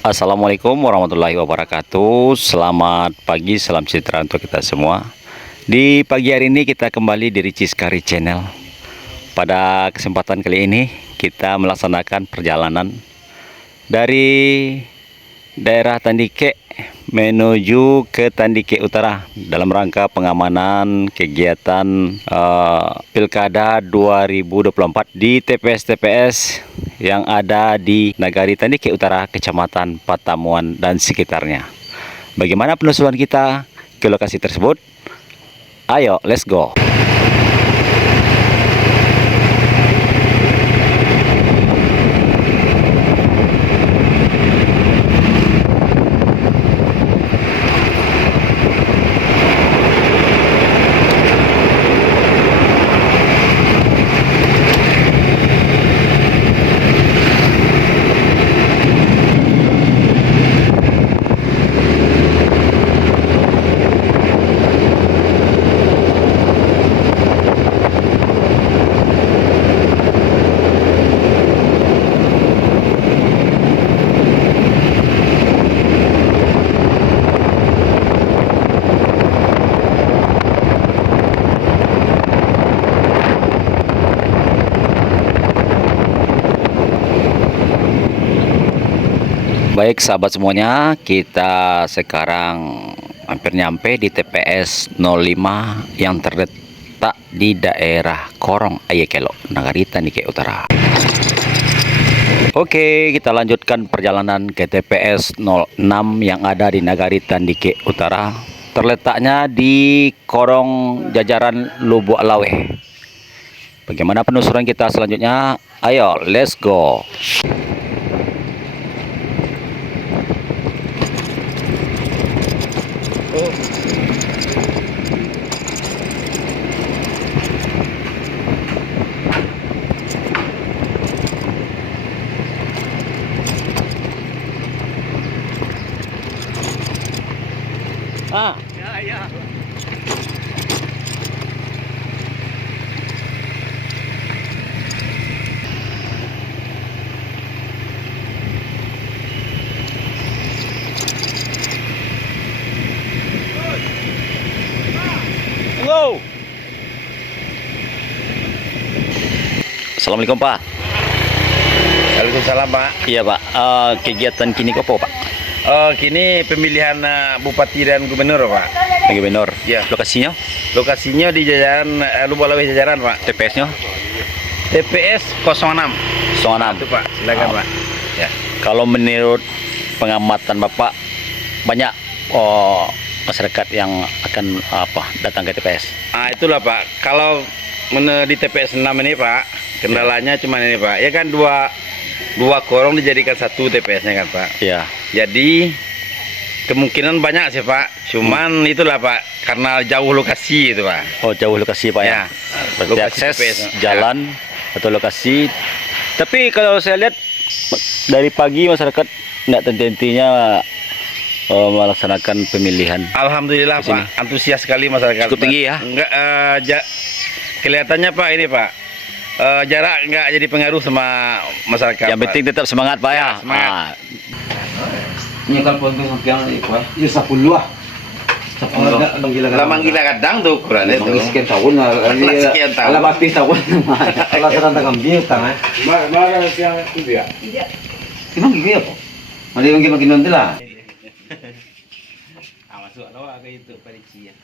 Assalamualaikum warahmatullahi wabarakatuh. Selamat pagi, salam sejahtera untuk kita semua. Di pagi hari ini kita kembali di Ricis Kari Channel. Pada kesempatan kali ini kita melaksanakan perjalanan dari daerah Tandike menuju ke Tandike Utara dalam rangka pengamanan kegiatan Pilkada 2024 di TPS-TPS yang ada di Nagari Tandike Utara, Kecamatan Patamuan dan sekitarnya. Bagaimana penelusuran kita ke lokasi tersebut? Ayo, let's go. Baik sahabat semuanya, kita sekarang hampir nyampe di TPS 05 yang terletak di daerah Korong Ayekelo, Nagari Tandike Utara. Oke, kita lanjutkan perjalanan ke TPS 06 yang ada di Nagari Tandike Utara. Terletaknya di Korong jajaran Lubuk Lawe. Bagaimana penelusuran kita selanjutnya? Ayo, let's go. Ya. Halo. Assalamualaikum Pak. Waalaikumsalam Pak. Iya Pak. Kegiatan kini apa Pak? Kini pemilihan Bupati dan Gubernur Pak. Gubernur. Ya. Lokasinya? Lokasinya di jajaran Lubuk Lawe jajaran Pak. TPS-nya? TPS 06. 06. Itu Pak. Silakan Pak. Ya. Kalau menurut pengamatan Bapak, banyak masyarakat yang akan datang ke TPS. Itulah Pak. Kalau di TPS 6 ini Pak, kendalanya cuma ini Pak. Ya kan dua korong dijadikan satu TPS-nya kan Pak. Iya. Jadi kemungkinan banyak sih Pak. Cuman itulah Pak, karena jauh lokasi itu Pak. Oh, jauh lokasi Pak ya. Berarti Lokasi akses TPS, jalan atau lokasi. Tapi kalau saya lihat dari pagi masyarakat tidak henti-hentinya melaksanakan pemilihan. Alhamdulillah Pak, antusias sekali masyarakat. Cukup tinggi ya? Enggak, kelihatannya Pak ini Pak, jarak enggak jadi pengaruh sama masyarakat. Yang penting tetap semangat Pak ya. Semangat. Ini kan pun yang itu ya 10 lah. 10 Lah manggila kadang tuh ukurannya tuh. sekian tahun lah. Sekian tahun. Lah pasti tahun. Kalau serang tangan dia tangan. Mana yang itu ya? Emang gitu ya, Pak? Mari makin nanti lah. Masuk lo kayak itu Parisia.